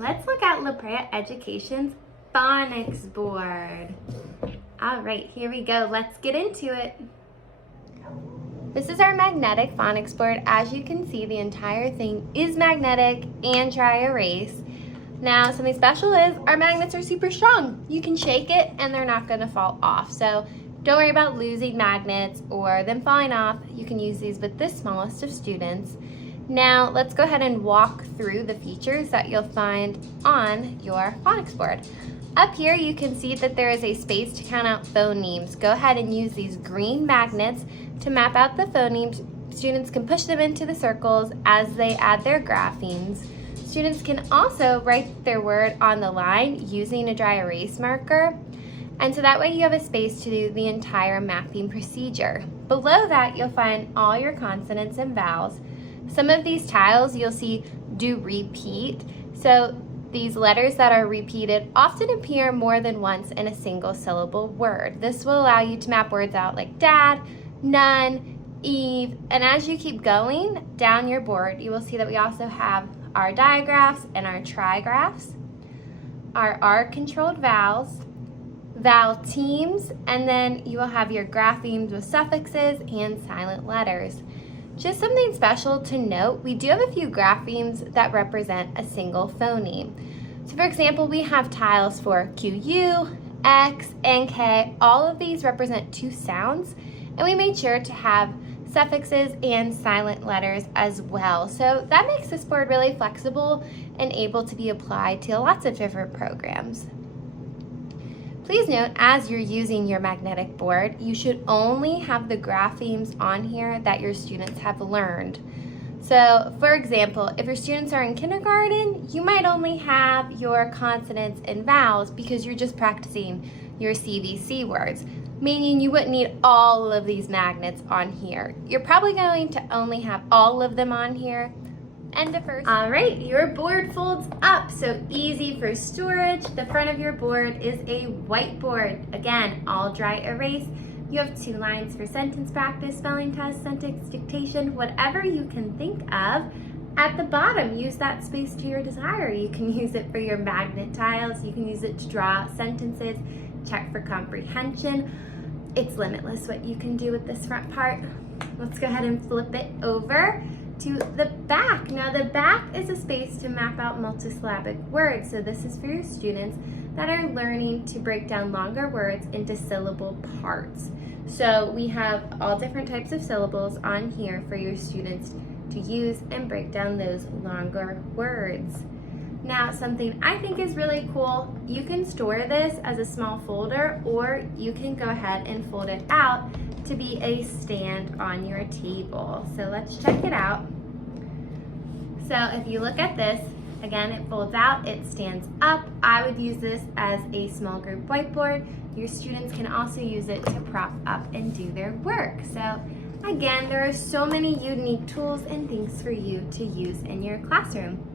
let's look at La Brea Education's phonics board. All right, here we go. Let's get into it. This is our magnetic phonics board. As you can see, the entire thing is magnetic and dry erase. Now, something special is our magnets are super strong. You can shake it and they're not gonna fall off. So don't worry about losing magnets or them falling off. You can use these with the smallest of students. Now, let's go ahead and walk through the features that you'll find on your phonics board. Up here, you can see that there is a space to count out phonemes. Go ahead and use these green magnets to map out the phonemes. Students can push them into the circles as they add their graphemes. Students can also write their word on the line using a dry erase marker. And so that way you have a space to do the entire mapping procedure. Below that, you'll find all your consonants and vowels. Some of these tiles you'll see do repeat. So these letters that are repeated often appear more than once in a single syllable word. This will allow you to map words out like dad, none, Eve, and as you keep going down your board, you will see that we also have our digraphs and our trigraphs, our R-controlled vowels, vowel teams, and then you will have your graphemes with suffixes and silent letters. Just something special to note, we do have a few graphemes that represent a single phoneme. So for example, we have tiles for QU, X, and K. All of these represent two sounds, and we made sure to have suffixes and silent letters as well. So that makes this board really flexible and able to be applied to lots of different programs. Please note, as you're using your magnetic board, you should only have the graphemes on here that your students have learned. So, for example, if your students are in kindergarten, you might only have your consonants and vowels because you're just practicing your CVC words, meaning you wouldn't need all of these magnets on here. You're probably going to only have all of them on here. And the first. All right, your board folds up, so easy for storage. The front of your board is a whiteboard. Again, all dry erase. You have 2 lines for sentence practice, spelling test, sentence dictation, whatever you can think of. At the bottom, use that space to your desire. You can use it for your magnet tiles. You can use it to draw sentences, check for comprehension. It's limitless what you can do with this front part. Let's go ahead and flip it over to the back. Now the back is a space to map out multisyllabic words. So this is for your students that are learning to break down longer words into syllable parts. So we have all different types of syllables on here for your students to use and break down those longer words. Now, something I think is really cool, you can store this as a small folder, or you can go ahead and fold it out to be a stand on your table. So let's check it out. So if you look at this, again, it folds out, it stands up. I would use this as a small group whiteboard. Your students can also use it to prop up and do their work. So again, there are so many unique tools and things for you to use in your classroom.